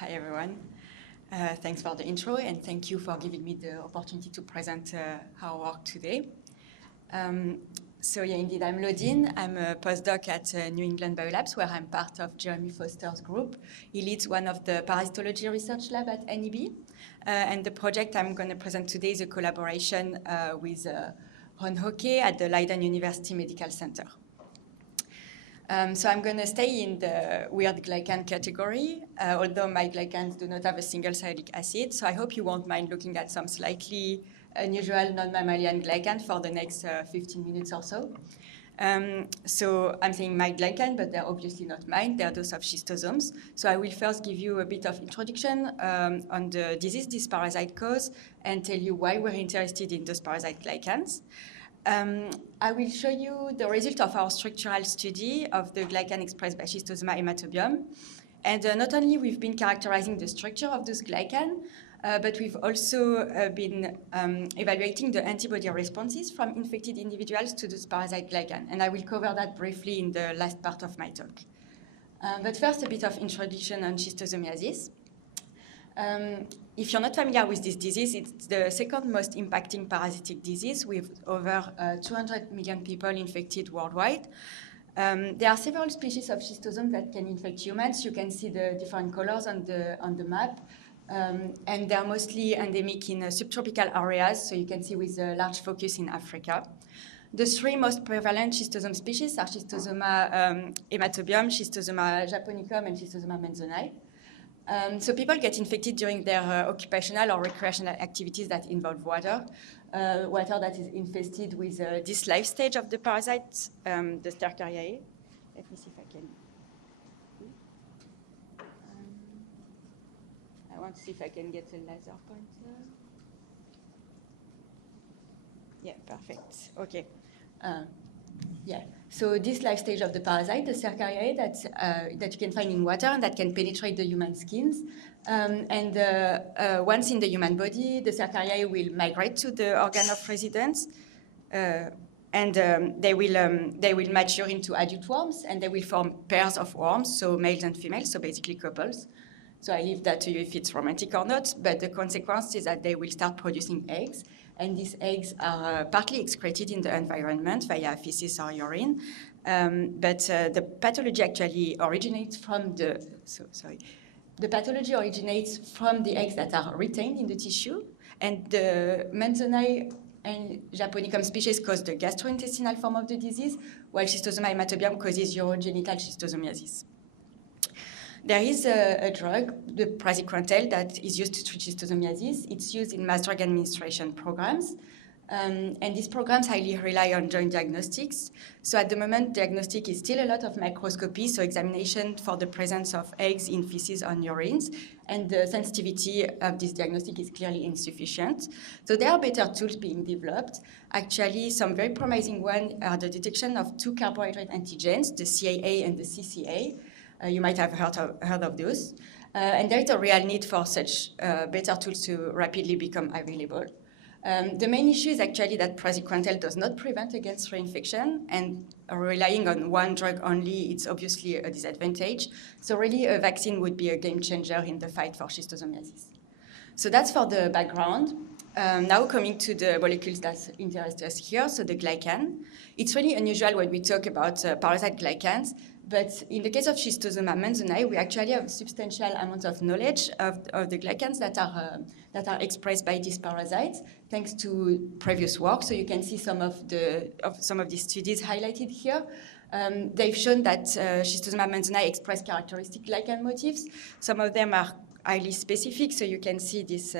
Hi, everyone. Thanks for the intro, and thank you for giving me the opportunity to present our work today. Indeed, I'm Laudine. I'm a postdoc at New England Biolabs, where I'm part of Jeremy Foster's group. He leads one of the parasitology research lab at NEB. And the project I'm going to present today is a collaboration with Ron Hoke at the Leiden University Medical Center. So I'm going to stay in the weird glycan category, although my glycans do not have a single sialic acid. So I hope you won't mind looking at some slightly unusual non-mammalian glycans for the next 15 minutes or so. So I'm saying my glycan, but they're obviously not mine. They're those of schistosomes. So I will first give you a bit of introduction on the disease this parasite causes and tell you why we're interested in those parasite glycans. I will show you the result of our structural study of the glycan expressed by Schistosoma haematobium. And not only we've been characterizing the structure of those glycan, but we've also been evaluating the antibody responses from infected individuals to those parasite glycan. And I will cover that briefly in the last part of my talk. But first, a bit of introduction on schistosomiasis. If you're not familiar with this disease, it's the second most impacting parasitic disease with over 200 million people infected worldwide. There are several species of schistosomes that can infect humans. You can see the different colors on the map. And they're mostly endemic in subtropical areas, so you can see with a large focus in Africa. The three most prevalent schistosome species are Schistosoma haematobium, Schistosoma japonicum, and Schistosoma manzoni. So people get infected during their occupational or recreational activities that involve water that is infested with this life stage of the parasite, the Stercariae. Let me see if I can. I want to see if I can get a laser pointer. Yeah, perfect. Okay. Yeah. So this life stage of the parasite, the Stercariae, that you can find in water and that can penetrate the human skins. Once in the human body, the Stercariae will migrate to the organ of residence, they will mature into adult worms, and they will form pairs of worms, so males and females, so basically couples. So I leave that to you if it's romantic or not, but the consequence is that they will start producing eggs, and these eggs are partly excreted in the environment via feces or urine. The pathology actually originates from the pathology originates from the eggs that are retained in the tissue, and the manzoni and japonicum species cause the gastrointestinal form of the disease, while Schistosoma haematobium causes urogenital schistosomiasis. There is a drug, the praziquantel, that is used to treat schistosomiasis. It's used in mass drug administration programs. And these programs highly rely on joint diagnostics. So at the moment, diagnostic is still a lot of microscopy, so examination for the presence of eggs in feces on urines. And the sensitivity of this diagnostic is clearly insufficient. So there are better tools being developed. Actually, some very promising ones are the detection of two carbohydrate antigens, the CAA and the CCA. You might have heard of those. And there is a real need for such better tools to rapidly become available. The main issue is actually that praziquantel does not prevent against reinfection, and relying on one drug only, it's obviously a disadvantage. So really, a vaccine would be a game changer in the fight for schistosomiasis. So that's for the background. Now coming to the molecules that interest us here, so the glycan. It's really unusual when we talk about parasite glycans, but in the case of Schistosoma manzoni, we actually have a substantial amount of knowledge of the glycans that are expressed by these parasites, thanks to previous work. So you can see some of these studies highlighted here. They've shown that Schistosoma manzoni express characteristic glycan motifs. Some of them are highly specific, so you can see this.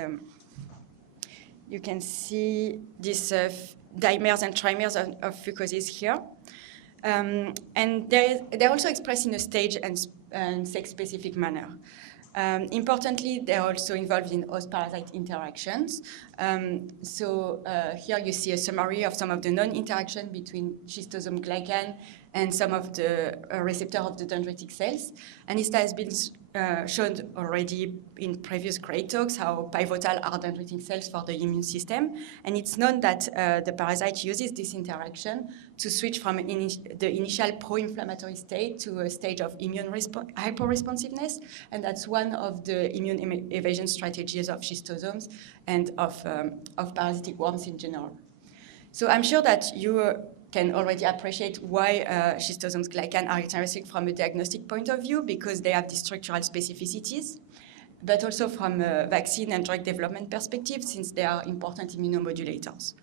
Dimers and trimers of fucoses here. And they're also expressed in a stage and sex-specific manner. Importantly, they're also involved in host-parasite interactions. Here you see a summary of some of the non-interaction between schistosome glycan and some of the receptor of the dendritic cells. And it has been shown already in previous great talks how pivotal are dendritic cells for the immune system. And it's known that the parasite uses this interaction to switch from the initial pro-inflammatory state to a stage of immune hyperresponsiveness. And that's one of the immune evasion strategies of schistosomes and of parasitic worms in general. So I'm sure that you can already appreciate why schistosomes glycan are interesting from a diagnostic point of view, because they have the structural specificities, but also from a vaccine and drug development perspective, since they are important immunomodulators.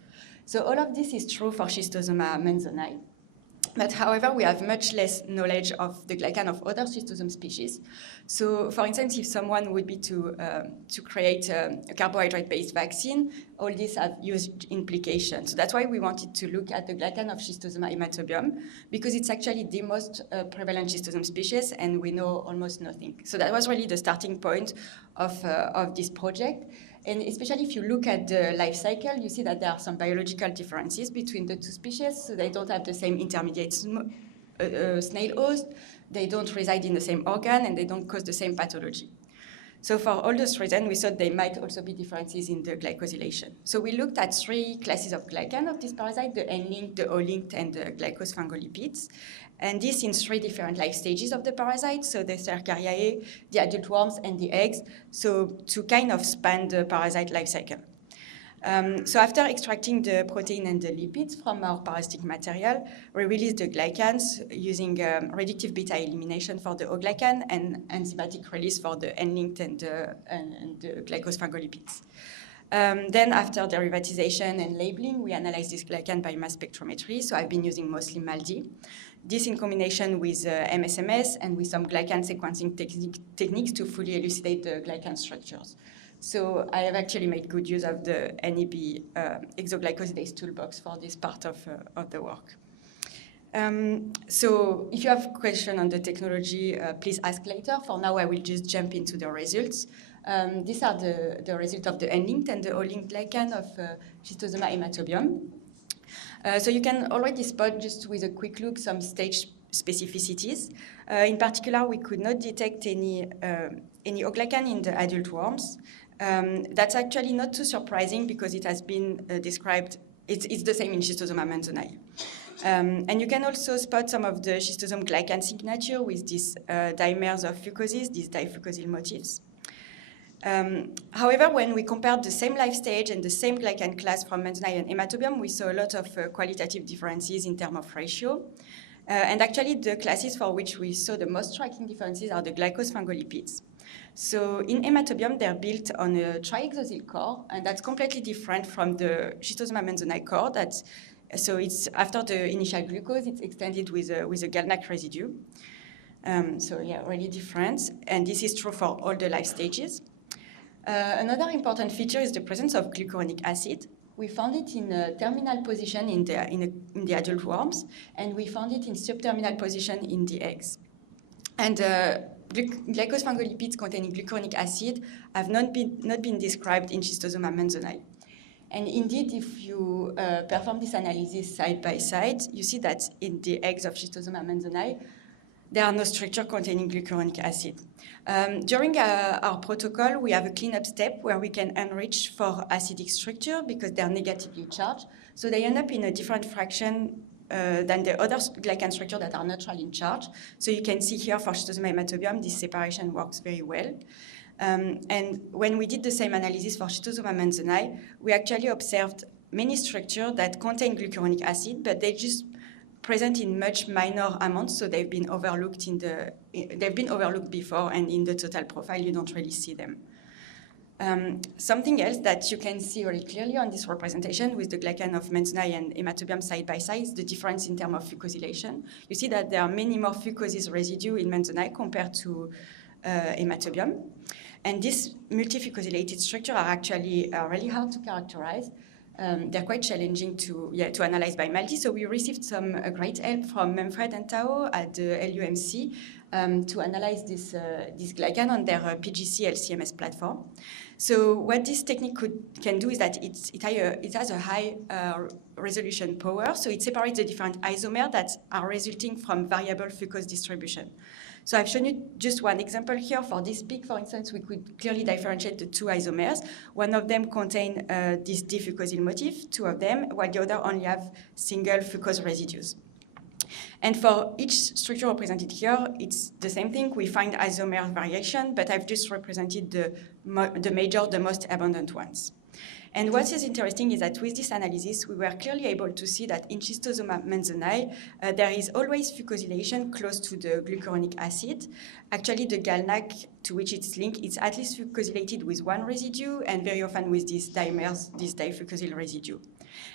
So all of this is true for Schistosoma manzoni. But however, we have much less knowledge of the glycan of other schistosome species. So for instance, if someone would be to create a carbohydrate-based vaccine, all these have huge implications. So that's why we wanted to look at the glycan of Schistosoma haematobium, because it's actually the most prevalent schistosome species, and we know almost nothing. So that was really the starting point of this project. And especially if you look at the life cycle, you see that there are some biological differences between the two species. So they don't have the same intermediate snail host, they don't reside in the same organ, and they don't cause the same pathology. So for all those reasons, we thought there might also be differences in the glycosylation. So we looked at 3 classes of glycan of this parasite, the N-linked, the O-linked, and the glycosphingolipids. And this in 3 different life stages of the parasite, so the Cercariae, the adult worms, and the eggs, so to kind of span the parasite life cycle. So after extracting the protein and the lipids from our parasitic material, we release the glycans using reductive beta elimination for the O-glycan and enzymatic release for the N-linked and the glycosphingolipids. Then after derivatization and labeling, we analyze this glycan by mass spectrometry. So I've been using mostly MALDI. This in combination with MSMS and with some glycan sequencing techniques to fully elucidate the glycan structures. So I have actually made good use of the NEB exoglycosidase toolbox for this part of the work. So if you have a question on the technology, please ask later. For now, I will just jump into the results. These are the results of the N-linked and the O-linked glycan of Schistosoma haematobium. So you can already spot, just with a quick look, some stage specificities. In particular, we could not detect any O-glycan in the adult worms. That's actually not too surprising because it has been described, it's the same in Schistosoma manzoni. And you can also spot some of the schistosome glycan signature with these dimers of fucoses, these difucosyl motifs. However, when we compared the same life stage and the same glycan class from manzoni and haematobium, we saw a lot of qualitative differences in terms of ratio. And actually, the classes for which we saw the most striking differences are the glycosphingolipids. So in haematobium, they're built on a triexosyl core, and that's completely different from the Schistosoma manzoni core. So it's after the initial glucose, it's extended with a GalNAc residue. So yeah, really different. And this is true for all the life stages. Another important feature is the presence of glucuronic acid. We found it in a terminal position in the adult worms, and we found it in subterminal position in the eggs. And glycosphingolipids containing glucuronic acid have not been described in Schistosoma manzoni. And indeed, if you perform this analysis side by side, you see that in the eggs of Schistosoma manzoni, there are no structure containing glucuronic acid. During our protocol, we have a cleanup step where we can enrich for acidic structure because they are negatively charged. So they end up in a different fraction than the other glycan structure that are neutral in charge. So you can see here for Schistosoma haematobium, this separation works very well. And when we did the same analysis for Schistosoma manzoni, we actually observed many structures that contain glucuronic acid, but they just present in much minor amounts, so they've been overlooked before, and in the total profile you don't really see them. Something else that you can see very clearly on this representation with the glycan of manzoni and haematobium side by side is the difference in terms of fucosylation. You see that there are many more fucoses residue in manzoni compared to haematobium. And these multifucosylated structures are actually really hard to characterize. They're quite challenging to analyze by MALDI. So we received some great help from Manfred and Tao at the LUMC to analyze this glycan on their PGC LCMS platform. So what this technique can do is that it has a high resolution power. So it separates the different isomers that are resulting from variable fucose distribution. So I've shown you just one example here. For this peak, for instance, we could clearly differentiate the two isomers. One of them contain this difucosyl motif, two of them, while the other only have single fucose residues. And for each structure represented here, it's the same thing. We find isomer variation, but I've just represented the major, the most abundant ones. And what is interesting is that with this analysis, we were clearly able to see that in Schistosoma manzoni, there is always fucosylation close to the glucuronic acid. Actually, the GalNAc to which it's linked, it's at least fucosylated with one residue, and very often with these dimers, this difucosyl residue.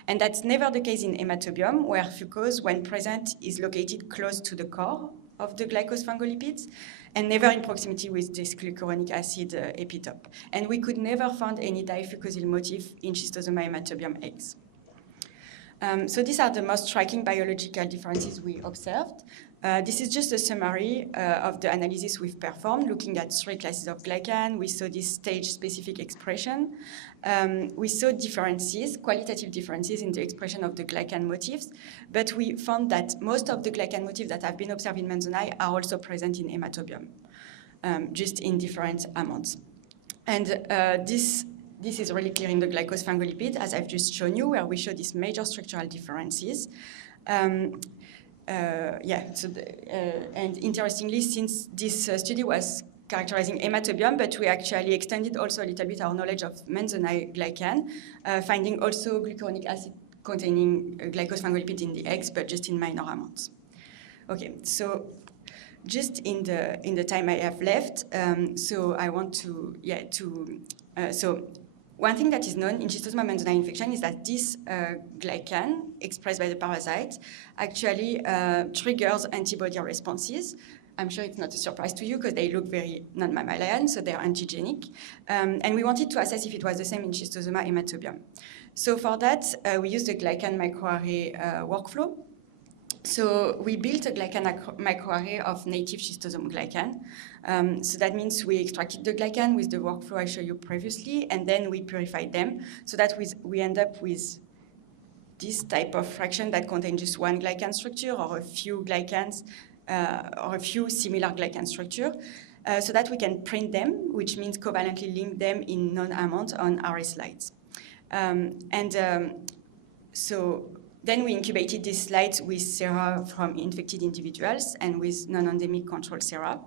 And that's never the case in haematobium, where fucose, when present, is located close to the core of the glycospphingolipids, and never in proximity with this glucuronic acid epitope. And we could never find any difucosyl motif in Schistosoma haematobium eggs. So these are the most striking biological differences we observed. This is just a summary of the analysis we've performed, looking at 3 classes of glycan. We saw this stage-specific expression. We saw differences, qualitative differences in the expression of the glycan motifs, but we found that most of the glycan motifs that have been observed in manzoni are also present in haematobium, just in different amounts. And this is really clear in the glycospphingolipid, as I've just shown you, where we show these major structural differences. And interestingly, since this study was characterizing haematobium, but we actually extended also a little bit our knowledge of manzoni glycan, finding also glucuronic acid containing glycospphingolipid in the eggs, but just in minor amounts. Okay, so just in the time I have left, so I want to, so one thing that is known in Schistosoma manzoni infection is that this glycan expressed by the parasite actually triggers antibody responses. I'm sure it's not a surprise to you because they look very non-mammalian, so they're antigenic. And we wanted to assess if it was the same in Schistosoma haematobium. So for that, we used the glycan microarray workflow. So we built a glycan microarray of native schistosome glycan. So that means we extracted the glycan with the workflow I showed you previously, and then we purified them so that we end up with this type of fraction that contains just one glycan structure or a few glycans or a few similar glycan structure, so that we can print them, which means covalently link them in known amount on array slides. So then we incubated these slides with sera from infected individuals and with non-endemic control sera.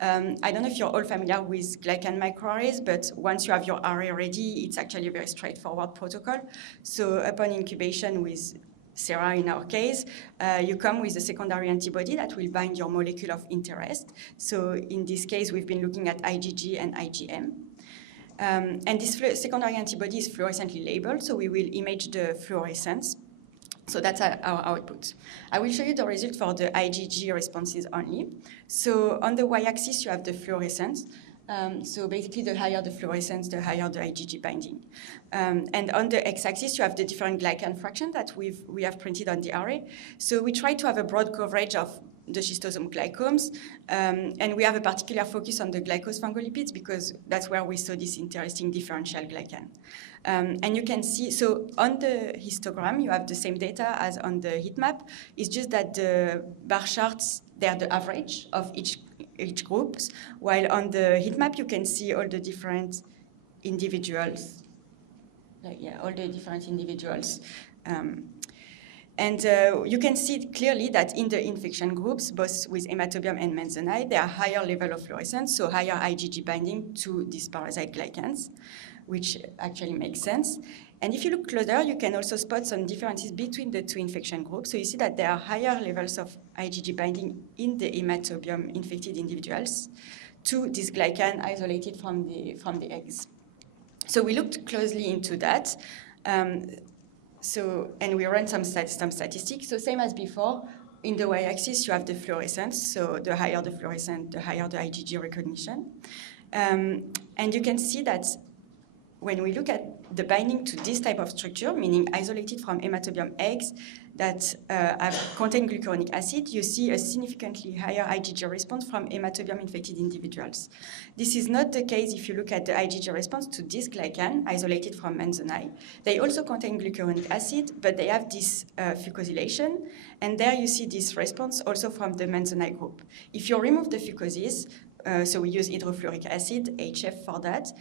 I don't know if you're all familiar with glycan microarrays, but once you have your array ready, it's actually a very straightforward protocol. So upon incubation with sera in our case, you come with a secondary antibody that will bind your molecule of interest. So in this case, we've been looking at IgG and IgM. And this secondary antibody is fluorescently labeled, so we will image the fluorescence. So that's our output. I will show you the result for the IgG responses only. So on the y-axis, you have the fluorescence. So basically, the higher the fluorescence, the higher the IgG binding. And on the x-axis, you have the different glycan fractions that we have printed on the array. So we try to have a broad coverage of the schistosome glycomes, and we have a particular focus on the glycospphingolipids because that's where we saw this interesting differential glycan. And you can see, so on the histogram, you have the same data as on the heat map. It's just that the bar charts, they're the average of each groups, while on the heat map, you can see all the different individuals. All the different individuals. And you can see clearly that in the infection groups, both with haematobium and manzoni, there are higher level of fluorescence, so higher IgG binding to these parasite glycans, which actually makes sense. And if you look closer, you can also spot some differences between the two infection groups. So you see that there are higher levels of IgG binding in the haematobium infected individuals to this glycan isolated from the eggs. So we looked closely into that. And we ran some statistics. So same as before, in the y-axis, you have the fluorescence. So the higher the fluorescence, the higher the IgG recognition. And you can see that when we look at the binding to this type of structure, meaning isolated from haematobium eggs that contain glucuronic acid, you see a significantly higher IgG response from haematobium-infected individuals. This is not the case if you look at the IgG response to this glycan, isolated from manzoni. They also contain glucuronic acid, but they have this fucosylation, and there you see this response also from the manzoni group. If you remove the fucoses, so we use hydrofluoric acid, HF for that,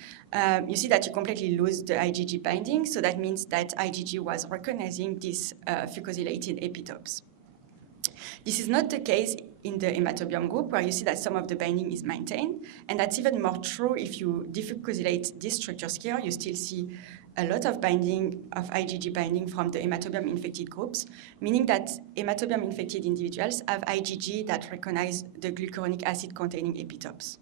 you see that you completely lose the IgG binding, so that means that IgG was recognizing these fucosylated epitopes. This is not the case in the haematobium group, where you see that some of the binding is maintained, and that's even more true if you defucosylate these structures here. You still see a lot of binding, of IgG binding from the haematobium-infected groups, meaning that haematobium-infected individuals have IgG that recognize the glucuronic acid-containing epitopes.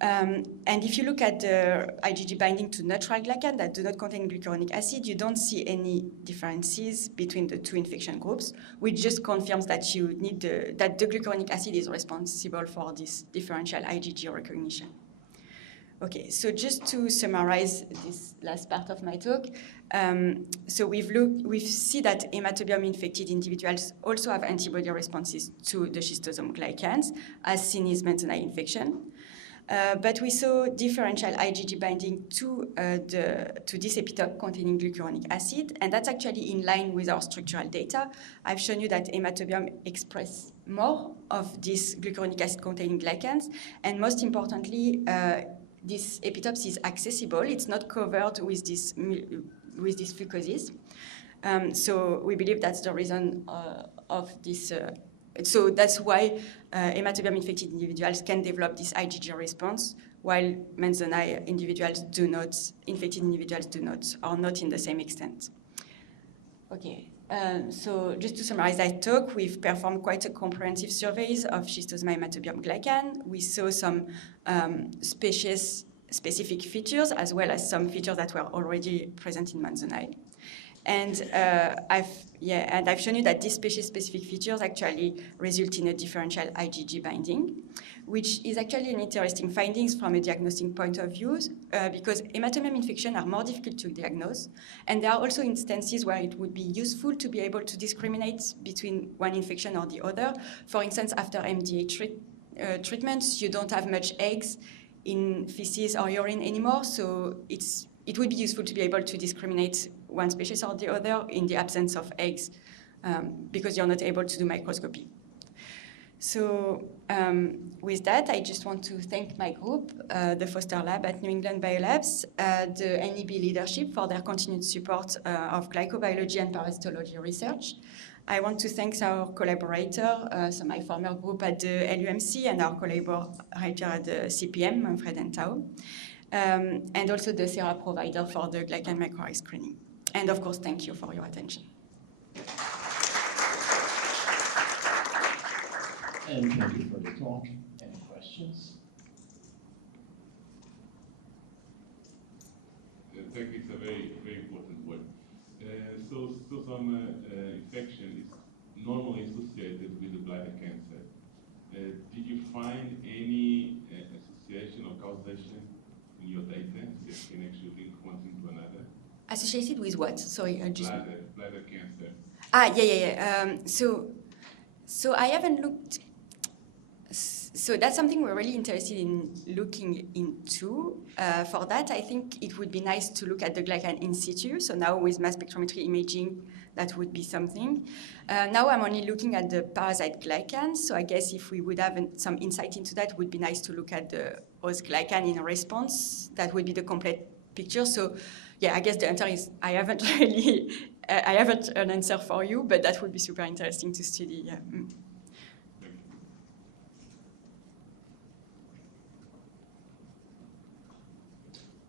And if you look at the IgG binding to neutral glycan that do not contain glucuronic acid, you don't see any differences between the two infection groups, which just confirms that you need that the glucuronic acid is responsible for this differential IgG recognition. Okay, so just to summarize this last part of my talk, so we see that haematobium-infected individuals also have antibody responses to the schistosome glycans, as seen in manzoni infection. But we saw differential IgG binding to this epitope containing glucuronic acid, and that's actually in line with our structural data. I've shown you that haematobium express more of these glucuronic acid-containing glycans, and most importantly, this epitope is accessible. It's not covered with these fucoses. So we believe that's the reason of this. So that's why haematobium-infected individuals can develop this IgG response, while manzoni individuals do not, infected individuals do not, or not in the same extent. Okay. So just to summarize that talk, we've performed quite a comprehensive surveys of schistosoma haematobium glycan. We saw some species-specific features, as well as some features that were already present in manzoni. And I've shown you that these species-specific features actually result in a differential IgG binding, which is actually an interesting findings from a diagnostic point of view, because haematobium infections are more difficult to diagnose, and there are also instances where it would be useful to be able to discriminate between one infection or the other. For instance, after MDA treatments, you don't have much eggs in feces or urine anymore, so it would be useful to be able to discriminate one species or the other in the absence of eggs, because you're not able to do microscopy. So with that, I just want to thank my group, the Foster Lab at New England Biolabs, the NEB leadership for their continued support of glycobiology and parasitology research. I want to thank our collaborator, so my former group at the LUMC and our collaborator at the CPM, Manfred and Tao, and also the Sera provider for the glycan microarray screening. And of course, thank you for your attention. And thank you for the talk. Any questions? Thank you. It's a very, very important word. So schistosoma infection is normally associated with the bladder cancer. Did you find any association or causation in your data that can actually link one thing to another? Associated with what? Sorry, I just... Bladder cancer. So I haven't looked. So that's something we're really interested in looking into. For that, I think it would be nice to look at the glycan in situ. So now with mass spectrometry imaging, that would be something. Now I'm only looking at the parasite glycans. So I guess if we would have some insight into that, it would be nice to look at the host glycan in response. That would be the complete picture. So yeah, I guess the answer is I haven't an answer for you, but that would be super interesting to study. Yeah.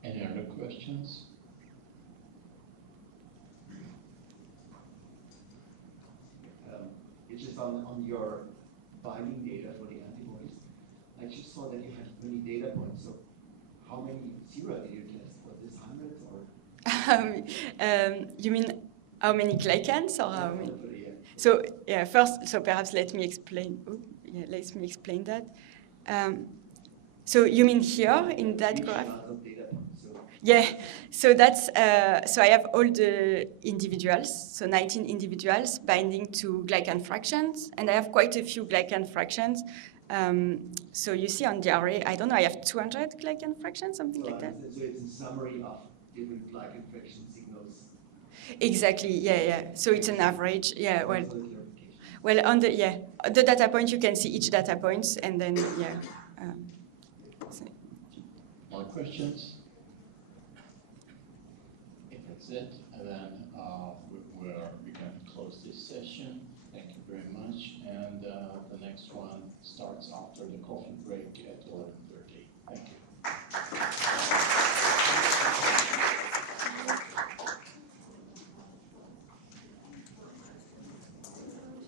Any other questions? It's just on your binding data for the antibodies. I just saw that you had many data points. So how many sera did you test? Was this hundreds or? You mean how many glycans or how many? So yeah, first, so perhaps let me explain. Let me explain that. So you mean here in that graph? Yeah, so that's so I have all the individuals, so 19 individuals binding to glycan fractions, and I have quite a few glycan fractions. So you see on the array, I don't know, I have 200 glycan fractions, something like that. So it's a summary of different glycan fraction signals. Exactly, yeah, yeah. So it's an average, yeah. Well, Thanks for the clarification. well, on the data point, you can see each data point, and then yeah. So. More questions? If that's it, then we can close this session. Thank you very much. And the next one starts after the coffee break at 11.